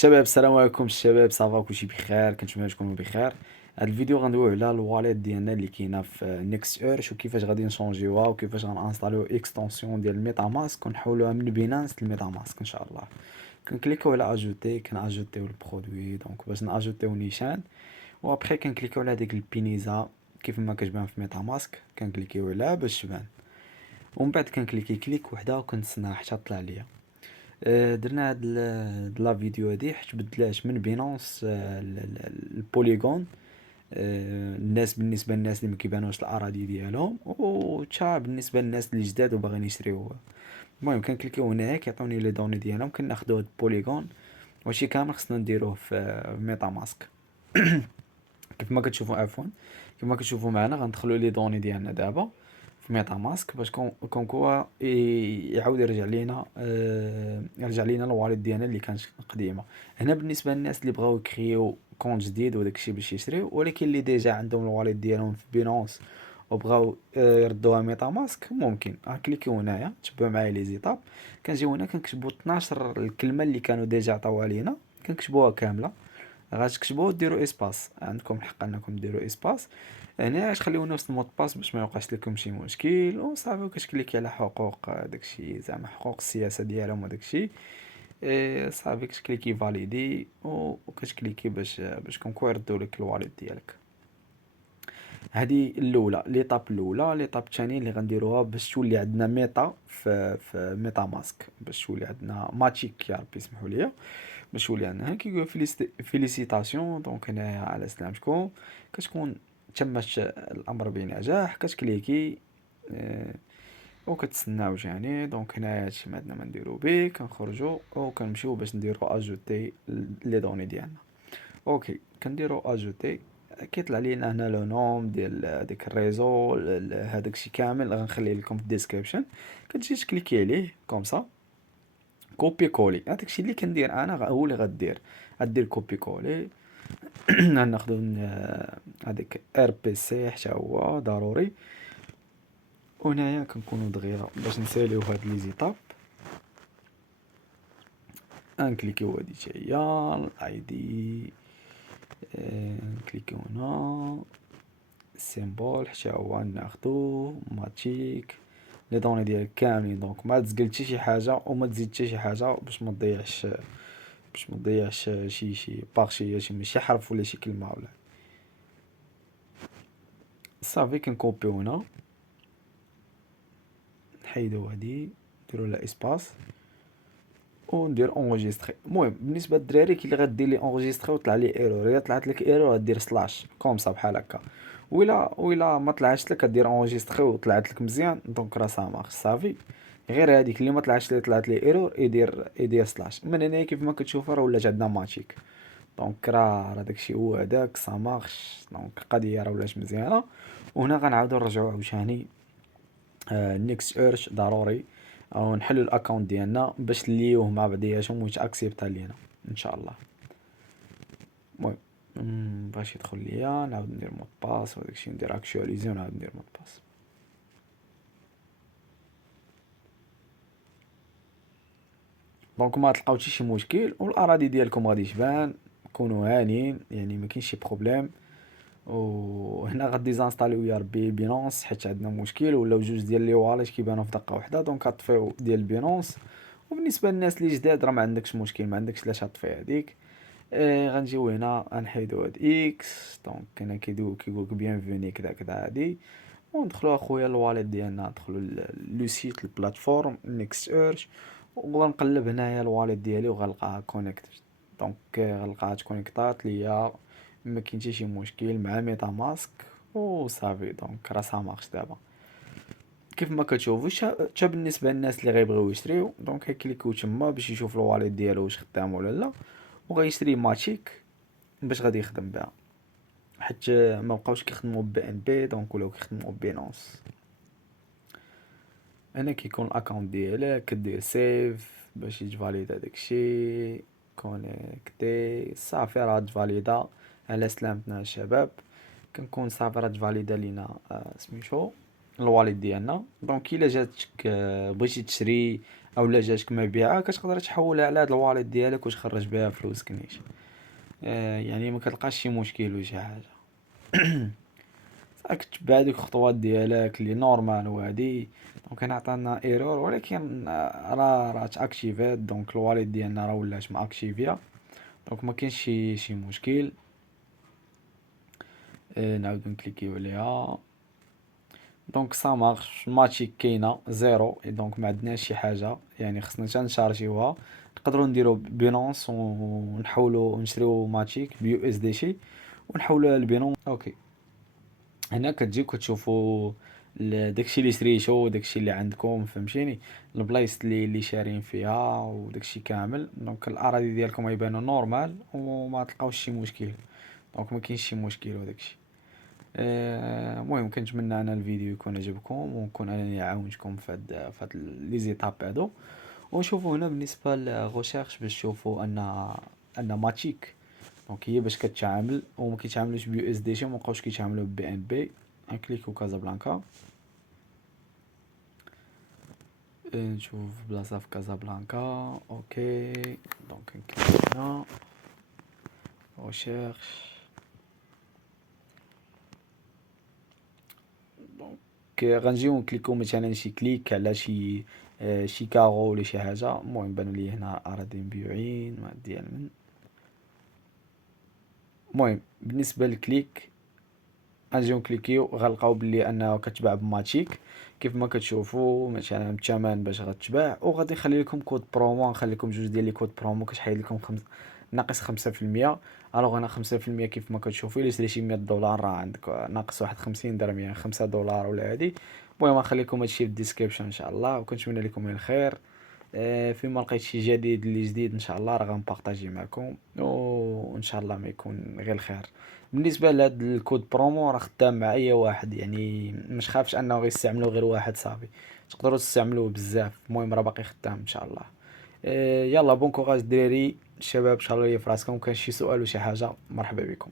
الشباب السلام عليكم الشباب صافا كلشي بخير كنتمنى تكونوا بخير. هاد الفيديو غندويو على الواليت ديالنا اللي كاينه في نيكست ايرش وكيفاش غادي نشونجيوها وكيفاش غنانستاليو اكستنسيون ديال الميتا ماسك ونحولوها من بينانس للميتا ماسك ان شاء الله. كنكليكيو على اجوتي كناجوتيو البرودوي دونك باش ناجوتيو نيشان وابخي كنكليكيو على ديك البينيزا كيف ما كتبان في ميتا ماسك كنكليكيو عليها باش تبان ومن بعد كنكليكي كليك وحده وكنتسنى حتى تطلع ليا. درنا هاد لا فيديو هادي حيت بدلاش من بينونس البوليغون. الناس بالنسبه للناس اللي ما كيبانوش الاراضي ديالهم وتا بالنسبه للناس اللي جداد وباغيين يشريو. المهم كنكليكيو هنايا كيعطوني لي دوني ديالهم كناخدو هاد البوليغون وهادشي كامل خصنا نديروه في ميتا ماسك. كيف ما كتشوفوا عفوا كيف ما كتشوفوا معنا غندخلوا لي دوني ديالنا دابا في ميتا ماسك باش كونكوا يعاود يرجع لينا يرجع لينا الوالد ديالنا اللي كانت قديمه. هنا بالنسبه للناس اللي بغاو يكريو كونت جديد وداك الشيء باش يشريو ولكن اللي ديجا عندهم الوالد ديالهم في بينونس وبغاو يردوها ميتا ماسك ممكن كليكيو هنايا تبعوا معايا لي زيتاب. كنجيو هنا كنكتبوا 12 الكلمه اللي كانوا ديجا عطاوها لينا كنكتبوها كامله. غتكتبوا وديروا اسباس عندكم الحق انكم ديروا اسباس. هنا تخليو نفس المود باس باش ما يوقعش لكم شي مشكل وصافي كتكليكي على حقوق داكشي زعما حقوق السياسه ديالهم وداكشي. صافي كتكليكي فاليدي وكتكليكي باش كونكو يردوا لك الوالد ديالك. هذه الاولى ليطاب الاولى. ليطاب الثانيه اللي غنديروها باش تولي عندنا ميتا في ميتا ماسك باش تولي عندنا ماتيك يا ربي يسمحوا لي باش يولي عندنا كيقول فيليسيتاسيون دونك هنايا على سلامتكم كتكون تمت الامر بنجاح كتكليكي آه، وكتسناو جاني دونك هنايا هادشي ما عندنا ما نديرو بيه كنخرجوا وكنمشيو باش نديرو اجوتي لي دوني ديالنا. اوكي كنديرو اجوتي كيطلع لينا هنا لو نوم ديال ديك الريزو هذاك الشيء كامل غنخليه لكم في الديسكريبشن. كتجي تكليكي عليه كوم سا كوبي كولي هذاك الشيء اللي كندير انا هو اللي غدير كوبي كولي. غناخدو هذيك ار بي سي حتى هو ضروري وهنايا كنكونو دغيا باش نساليو هاد لي زيتاب نكليكيو هادي حتى هي الاي دي. نكليكيو هنا السيمبول حتى هو ناخدو ماتيك لي دوني ديالك كاملين دونك ما تزقل حتى شي حاجه وما تزيد حتى شي حاجه باش ما تضيعش شي بارشي شي حرف ولا شي كلمه ولا صافي. كنكوبيو هنا نحيدو هادي نديرو لها اسباس وندير اونجستري. المهم بالنسبه للدراري كي اللي غدير لي اونجستري وطلع لي ايرور الا طلعت لك ايرور غدير سلاش كوم صا بحال هكا ولا ما طلعش لك غدير اونجستري وطلعت لك مزيان دونك راه سا مارش صافي. غير هذيك اللي ما طلعش لي طلعت لي ايرور يدير سلاش من هنا كيف ما كتشوفوا راه ولات عندنا ماتيك دونك راه داكشي هو هذاك سا مارش دونك القضيه راه ولات مزيانه. وهنا غنعاودو نرجعو عاوتاني نيكست ايرش ضروري او نحلو الاكونت ديالنا باش نليوه مع بعضياتهم ويتاكسبتا لينا ان شاء الله. المهم باش يدخل ليا نعاود ندير مود باس وداكشي ندير اكtualiser ونعاود ندير مود باس. دونك ما تلقاو حتى شي مشكل والاراضي ديالكم غادي تبان كونوا هانيين يعني ما كاين شي بروبليم. وهنا غديزانستاليو يا ربي بينونس حيت عندنا مشكل ولاو جوج ديال لي واليت كيبانو في دقه واحده دونك غطفيو ديال بينونس. وبالنسبه للناس اللي جداد راه ما عندكش مشكل ما عندكش علاش تطفي هذيك. غنجيو هنا غنحيدو هاد اكس دونك هنا كيقولك بيانفوني كذا كذا هادي وندخلو اخويا الواليت ديالنا ندخلو لو سيت البلاتفورم نيكست ايرش وغنقلب هنايا الواليت ديالي وغنلقاها كونيكت دونك غنلقاها تكونيكطات ليا ما كاين حتى شي مشكل مع ميتا ماسك وصافي دونك راه سا مارش دابا. كيف ما كتشوفوا حتى بالنسبه للناس اللي غيبغيو يشريو دونك كليكيو تما باش يشوف الواليت ديالو واش خدام ولا لا وغيشري ماتيك باش غادي يخدم بها حيت ما بقاوش كيخدموا بي ان بي دونك ولاو كيخدموا بينونس. انا كيكون الاكونت ديالك كدير سيف باش يتفاليدا داكشي كونيكتي صافي راه تفاليدا على سلامتنا الشباب. كنكون صافي راه تفاليدا لينا سميتو الواليت ديالنا. دونك الا جاتك بغيتي تشري اولا جاتك مبيعة كتقدر تحولها على هاد الواليت ديالك وتخرج بها فلوسك نيشان. يعني ما كتلقاش شي مشكل ولا شي حاجة. راك تبع هاديك الخطوات ديالك اللي نورمال وهادي. دونك هنا عطانا ايرور ولكن راه تاكتيفات. دونك الواليت ديالنا راه ولات ماكتيفيا. دونك ما كاينش شي مشكل. نعاودو نكليكيو عليها. دونك سا مارش ماتشيك كاينه زيرو اي دونك ما عندناش شي حاجه يعني خصنا حتى نشارجيوها. نقدروا نديرو بينونس ونحولوا نشريو ماتشيك بيو اس دي شي ونحولوها لبينونس. اوكي هنا كتجيو كتشوفوا داكشي اللي شريتو وداكشي اللي عندكم فهمتيني. البلايص اللي شارين فيها وداكشي كامل. دونك الاراضي ديالكم يبانوا نورمال وما تلقاوش شي مشكل. دونك ما كاينش شي مشكل وداكشي. المهم كنتمنى انا الفيديو يكون عجبكم ونكون انني عاونتكم في هاد لي زيتاب هادو. ونشوفوا هنا بالنسبه للغوشيرش باش تشوفوا ان ماتيك دونك هي باش كتعامل وما كيتعاملوش بيو اس دي شي ومابقاوش كيتعاملوا بي ان بي. نكليكو كازابلانكا. نشوف بلاصه في كازابلانكا. اوكي دونك نكليك هنا غوشيرش. غنجيو نكليكو مثلا شي كليك على شي كاغو ولا شي حاجه. المهم بانوا لي هنا اراضي مبيوعين ما ديال من. المهم بالنسبه للكليك غنجيو نكليكيو غنلقاو بلي انه كتباع بماتيك كيف ما كتشوفوا مثلا الثمن باش غتباع. وغادي نخلي لكم كود برومو نخلي لكم جوج ديال لي كود برومو كتحيد لكم ناقص 5%. الوغ انا 5% كيف ما كتشوفوا الا شريتي $100 راه عندك ناقص واحد 50 درهم يعني $5 ولا هادي. المهم غنخلي لكم هادشي في الديسكريبشن ان شاء الله وكنتمنى لكم الخير. فيما لقيت شي جديد اللي جديد ان شاء الله راه غنبارطاجي معكم وان شاء الله ما يكون غير الخير. بالنسبه لهاد الكود برومو راه خدام مع اي واحد يعني مش خافش انه غيستعملو غير واحد صافي. تقدروا تستعملوه بزاف. المهم راه باقي خدام ان شاء الله. يلا بون كوراج الدراري الشباب ان شاء الله. ليا فراسكم كان شي سؤال وشي حاجه مرحبا بكم.